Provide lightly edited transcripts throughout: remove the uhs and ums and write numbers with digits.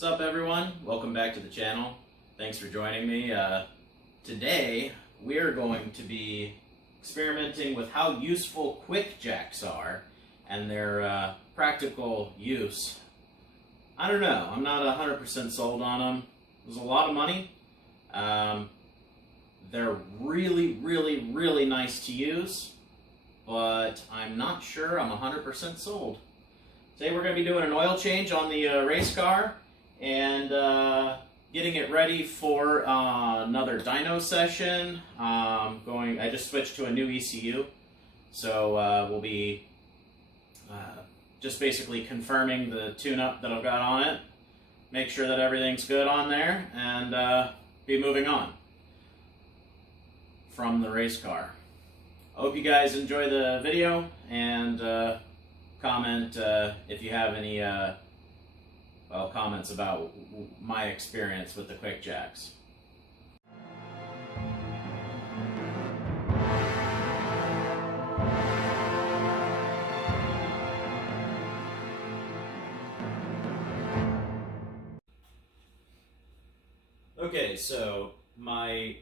What's up, everyone? Welcome back to the channel. Thanks for joining me. Today we are going to be experimenting with how useful QuickJacks are and their practical use. I don't know, I'm not 100% sold on them. There's a lot of money. They're really nice to use, but I'm not sure I'm 100% sold. Today we're going to be doing an oil change on the race car and getting it ready for another dyno session. I just switched to a new ECU, so we'll be just basically confirming the tune-up that I've got on it, make sure that everything's good on there, and be moving on from the race car. I hope you guys enjoy the video, and comment if you have any comments about my experience with the QuickJacks. Okay, so my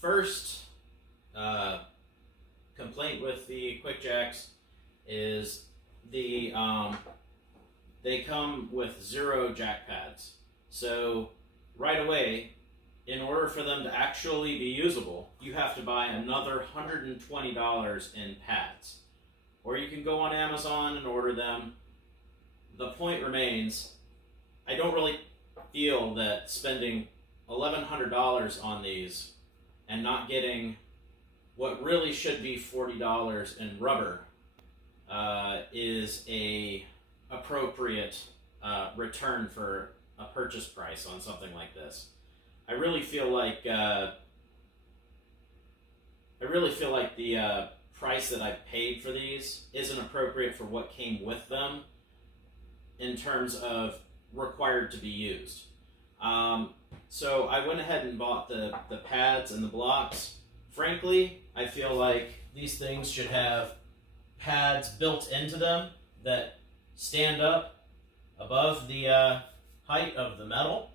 first complaint with the QuickJacks is they come with 0 jack pads. So right away, in order for them to actually be usable, you have to buy another $120 in pads. Or you can go on Amazon and order them. The point remains, I don't really feel that spending $1,100 on these and not getting what really should be $40 in rubber is a appropriate return for a purchase price on something like this. I really feel like the price that I paid for these isn't appropriate for what came with them in terms of required to be used. So I went ahead and bought the pads and the blocks. Frankly, I feel like these things should have pads built into them that stand up above the height of the metal.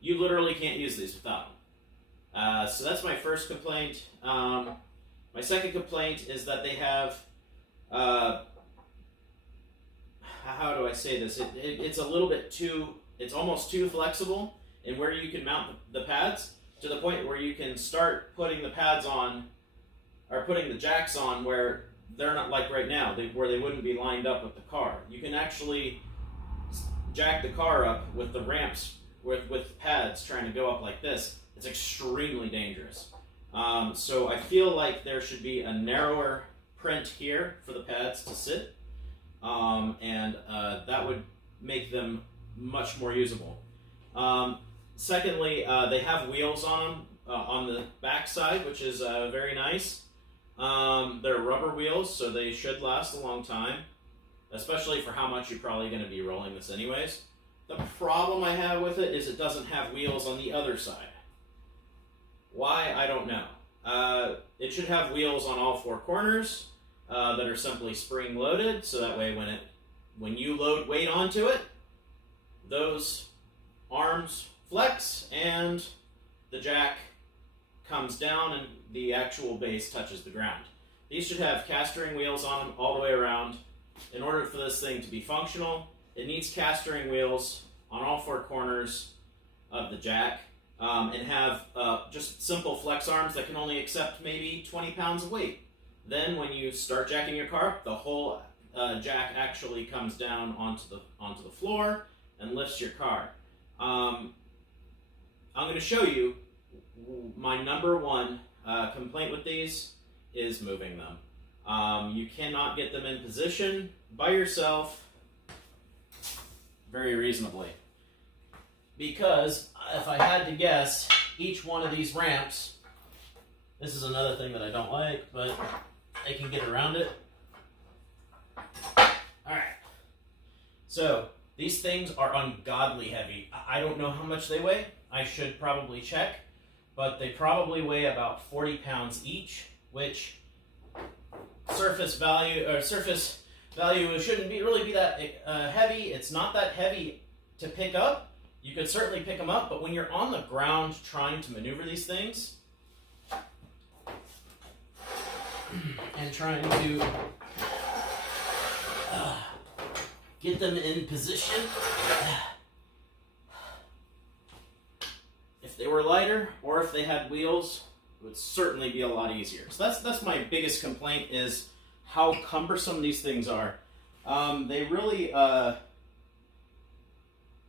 You literally can't use these without them. So that's my first complaint. My second complaint is that they have, how do I say this? It's a little bit it's almost too flexible in where you can mount the pads, to the point where you can start putting the pads on, or putting the jacks on where they're not, like right now, where they wouldn't be lined up with the car. You can actually jack the car up with the ramps, with pads trying to go up like this. It's extremely dangerous. So I feel like there should be a narrower print here for the pads to sit, and that would make them much more usable. Secondly, they have wheels on them on the back side, which is very nice. They're rubber wheels, so they should last a long time, especially for how much you're probably going to be rolling this anyways. The problem I have with it is it doesn't have wheels on the other side. Why? I don't know. It should have wheels on all 4 corners that are simply spring-loaded, so that way when you load weight onto it, those arms flex and the jack comes down and the actual base touches the ground. These should have castering wheels on them all the way around. In order for this thing to be functional, it needs castering wheels on all 4 corners of the jack, and have just simple flex arms that can only accept maybe 20 pounds of weight. Then when you start jacking your car up, the whole jack actually comes down onto the floor and lifts your car. I'm going to show you my number one complaint with these is moving them. You cannot get them in position by yourself very reasonably. Because if I had to guess, each one of these ramps, this is another thing that I don't like, but I can get around it. Alright, so these things are ungodly heavy. I don't know how much they weigh. I should probably check, but they probably weigh about 40 pounds each, which surface value shouldn't really be that heavy. It's not that heavy to pick up, you could certainly pick them up, but when you're on the ground trying to maneuver these things and trying to get them in position, if they were lighter or if they had wheels, it would certainly be a lot easier. So that's my biggest complaint, is how cumbersome these things are. They really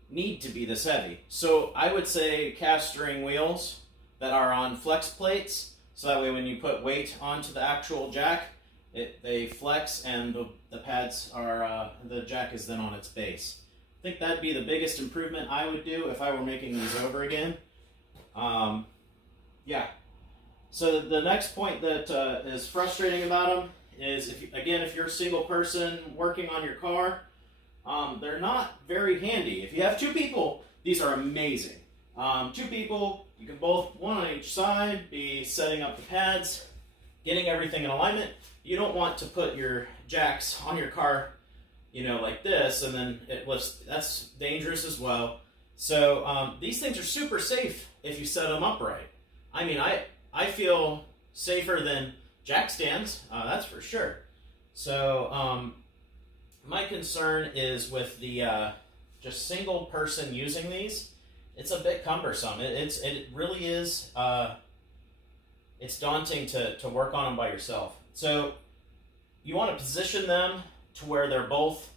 need to be this heavy. So I would say cast steering wheels that are on flex plates, so that way when you put weight onto the actual jack, they flex and the pads are, the jack is then on its base. I think that'd be the biggest improvement I would do if I were making these over again. Yeah. So the next point that is frustrating about them is, if you're a single person working on your car, they're not very handy. If you have two people, these are amazing. Two people, you can both, one on each side, be setting up the pads, getting everything in alignment. You don't want to put your jacks on your car, like this, and then it lifts. That's dangerous as well. So these things are super safe if you set them up right. I mean, I feel safer than jack stands, that's for sure. So my concern is with the just single person using these. It's a bit cumbersome. It really is. It's daunting to work on them by yourself. So you want to position them to where they're both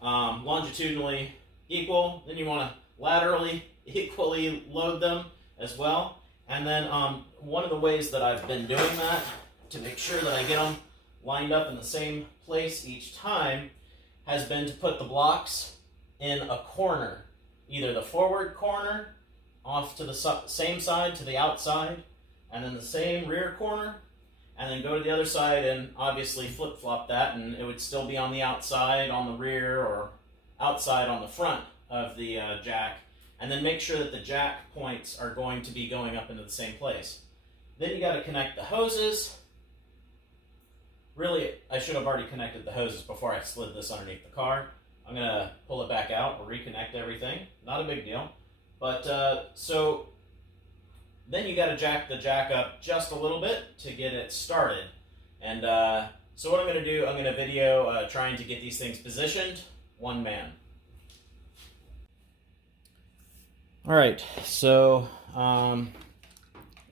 longitudinally equal. Then you want to laterally equally load them as well. And then one of the ways that I've been doing that to make sure that I get them lined up in the same place each time has been to put the blocks in a corner, either the forward corner off to the same side to the outside, and then the same rear corner, and then go to the other side and obviously flip-flop that, and it would still be on the outside on the rear or outside on the front of the jack, and then make sure that the jack points are going to be going up into the same place. Then you got to connect the hoses. Really, I should have already connected the hoses before I slid this underneath the car. I'm going to pull it back out or reconnect everything. Not a big deal. But so then you got to jack the jack up just a little bit to get it started. And so what I'm going to do, I'm going to video trying to get these things positioned, one man. All right, so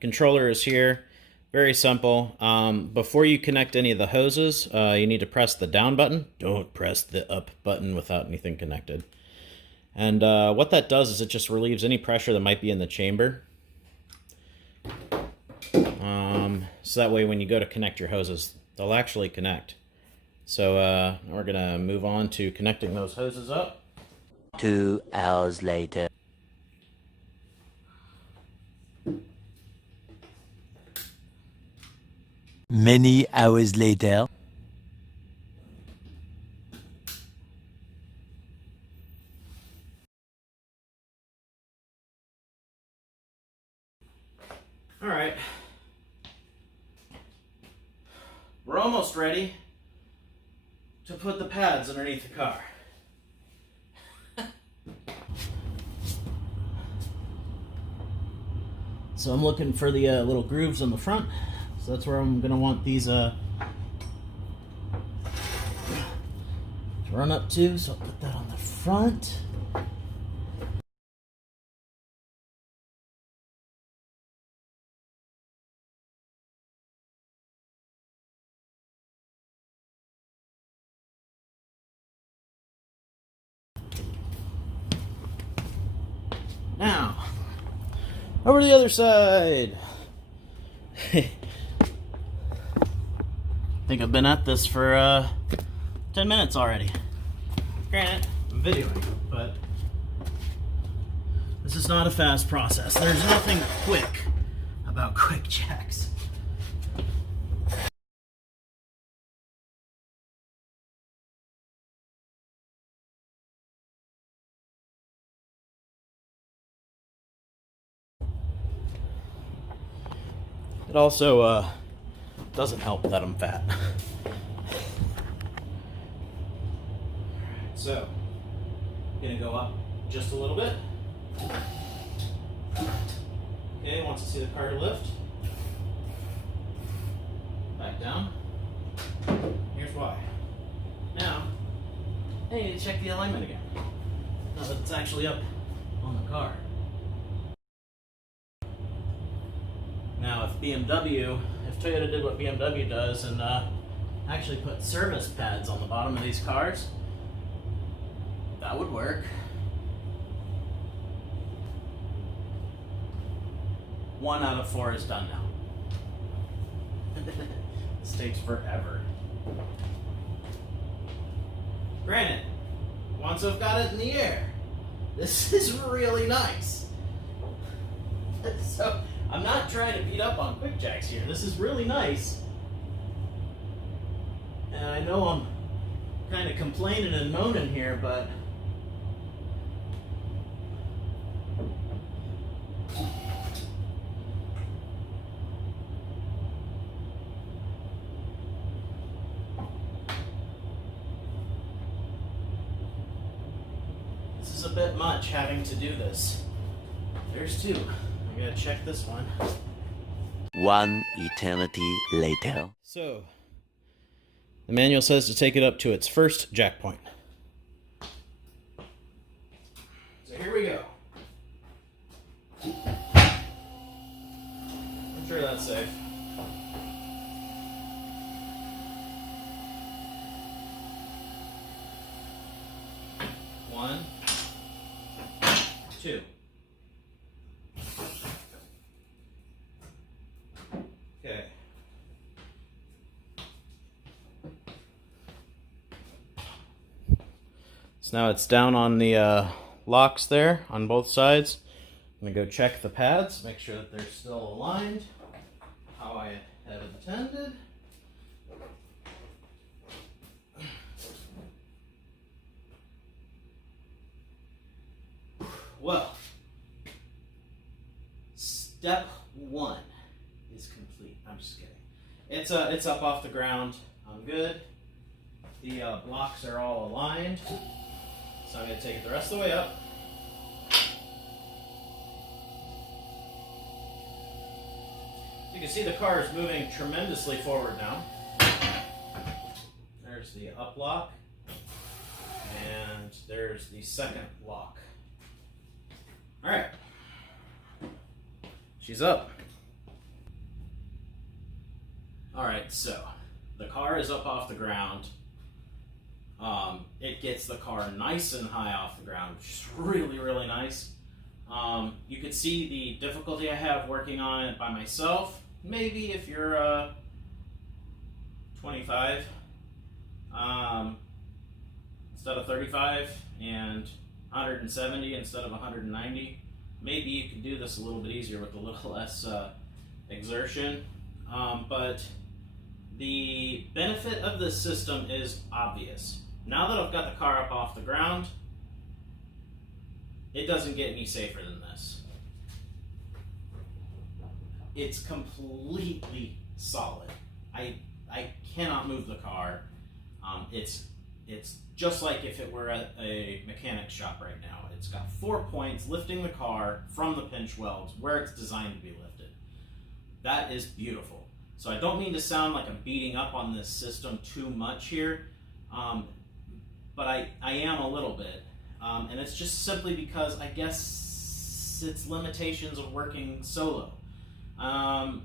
controller is here. Very simple. Before you connect any of the hoses, you need to press the down button. Don't press the up button without anything connected. And what that does is it just relieves any pressure that might be in the chamber. So that way when you go to connect your hoses, they'll actually connect. So we're going to move on to connecting those hoses up. 2 hours later. Many hours later. All right. We're almost ready to put the pads underneath the car. So I'm looking for the little grooves on the front. So that's where I'm gonna want these to run up to. So I'll put that on the front. Now, over to the other side. I think I've been at this for 10 minutes already. Granted, I'm videoing, but this is not a fast process. There's nothing quick about QuickJacks. It also doesn't help that I'm fat. So, I'm gonna go up just a little bit. Okay, wants to see the car lift. Back down. Here's why. Now, I need to check the alignment again. Now that it's actually up on the car. Now, if Toyota did what BMW does and actually put service pads on the bottom of these cars, that would work. 1 out of 4 is done now. This takes forever. Granted, once I've got it in the air, this is really nice. So, I'm not trying to beat up on QuickJacks here. This is really nice. And I know I'm kind of complaining and moaning here, but this is a bit much having to do this. There's 2. I gotta check this one. 1 eternity later. So, the manual says to take it up to its first jack point. So here we go. I'm sure that's safe. One, 2. Okay. So now it's down on the locks there on both sides. I'm going to go check the pads, make sure that they're still aligned how I had intended. Well, step 1 is complete. I'm just kidding. It's up off the ground. I'm good. The blocks are all aligned. So I'm going to take it the rest of the way up. You can see the car is moving tremendously forward now. There's the up lock. And there's the second lock. Alright. She's up. Alright, so the car is up off the ground. It gets the car nice and high off the ground, which is really, really nice. You can see the difficulty I have working on it by myself. Maybe if you're 25 instead of 35 and 170 instead of 190, maybe you could do this a little bit easier with a little less exertion. But the benefit of this system is obvious. Now that I've got the car up off the ground, it doesn't get any safer than this. It's completely solid. I cannot move the car. It's just like if it were at a mechanic's shop right now. It's got 4 points lifting the car from the pinch welds where it's designed to be lifted. That is beautiful. So I don't mean to sound like I'm beating up on this system too much here, but I am a little bit. And it's just simply because I guess it's limitations of working solo. To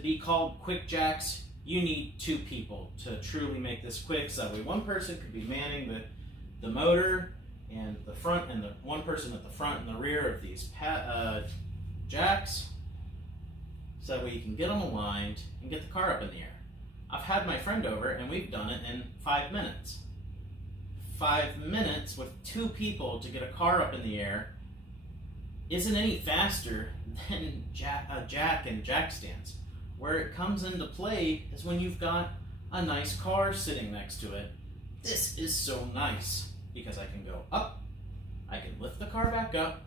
be called QuickJacks, you need 2 people to truly make this quick. So that way one person could be manning the motor and the front, and the one person at the front and the rear of these jacks. So that way you can get them aligned and get the car up in the air. I've had my friend over and we've done it in 5 minutes. 5 minutes with 2 people to get a car up in the air isn't any faster than jack and jack stands. Where it comes into play is when you've got a nice car sitting next to it. This is so nice because I can go up, I can lift the car back up,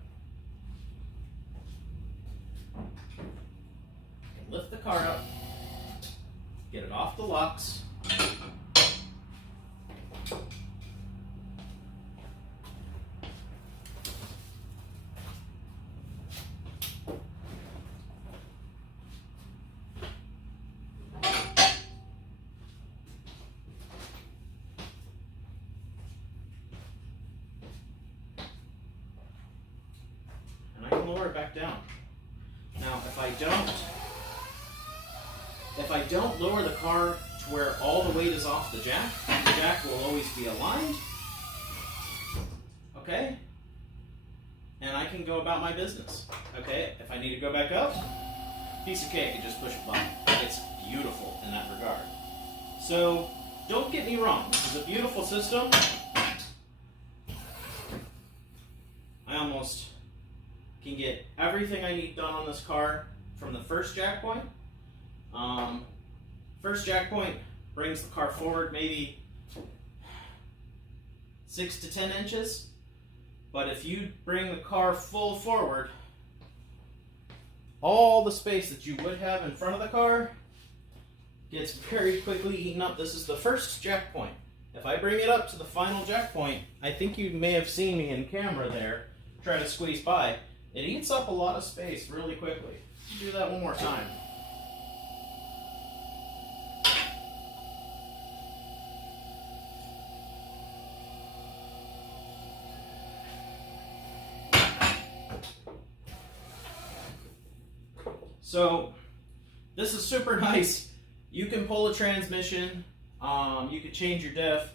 I can lift the car up, get it off the locks, lower it back down. Now, if I don't lower the car to where all the weight is off the jack will always be aligned. Okay? And I can go about my business. Okay? If I need to go back up, piece of cake, and just push a button. It's beautiful in that regard. So, don't get me wrong. This is a beautiful system. I almost can get everything I need done on this car from the first jack point. First jack point brings the car forward maybe 6 to 10 inches. But if you bring the car full forward, all the space that you would have in front of the car gets very quickly eaten up. This is the first jack point. If I bring it up to the final jack point, I think you may have seen me in camera there try to squeeze by. It eats up a lot of space really quickly. Let's do that one more time. So, this is super nice. You can pull a transmission, you can change your diff,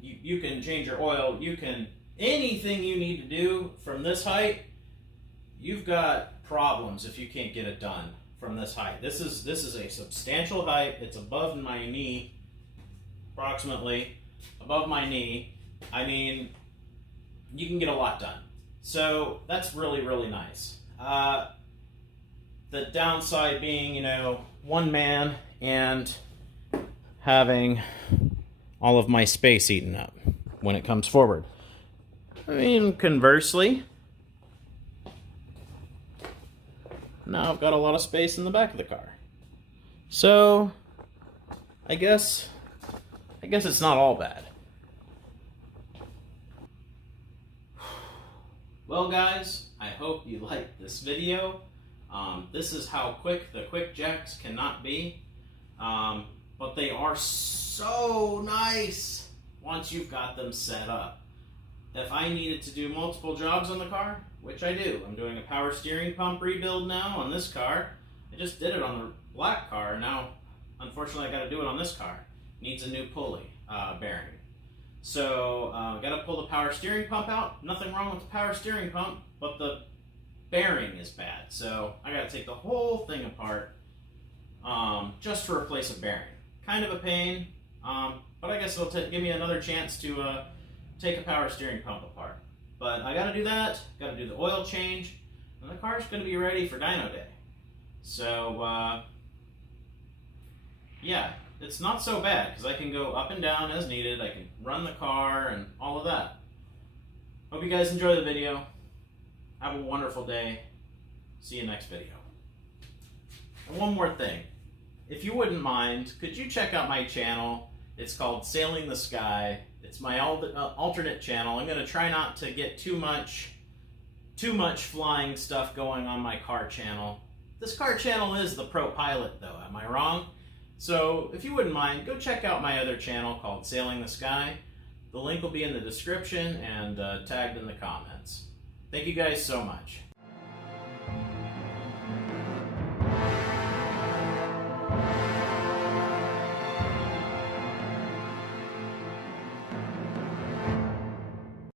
you can change your oil, you can, anything you need to do from this height, you've got problems if you can't get it done from this height. This is a substantial height. It's above my knee, approximately above my knee. I mean, you can get a lot done. So that's really, really nice. The downside being, you know, one man and having all of my space eaten up when it comes forward. I mean, conversely, now I've got a lot of space in the back of the car. So, I guess it's not all bad. Well, guys, I hope you liked this video. This is how quick the QuickJacks cannot be, but they are so nice once you've got them set up. If I needed to do multiple jobs on the car, which I do, I'm doing a power steering pump rebuild now on this car. I just did it on the black car. Now, unfortunately, I got to do it on this car. Needs a new pulley bearing. So, got to pull the power steering pump out. Nothing wrong with the power steering pump, but the bearing is bad. So, I got to take the whole thing apart just to replace a bearing. Kind of a pain, but I guess it'll give me another chance to take a power steering pump apart. But I got to do that. Got to do the oil change, and the car's going to be ready for dyno day. So, yeah. It's not so bad because I can go up and down as needed. I can run the car and all of that. Hope you guys enjoy the video. Have a wonderful day. See you next video. And one more thing. If you wouldn't mind, could you check out my channel? It's called Sailing the Sky. It's my alternate channel. I'm going to try not to get too much flying stuff going on my car channel. This car channel is TheProPilot though, am I wrong? So, if you wouldn't mind, go check out my other channel called Sailing the Sky. The link will be in the description and tagged in the comments. Thank you guys so much.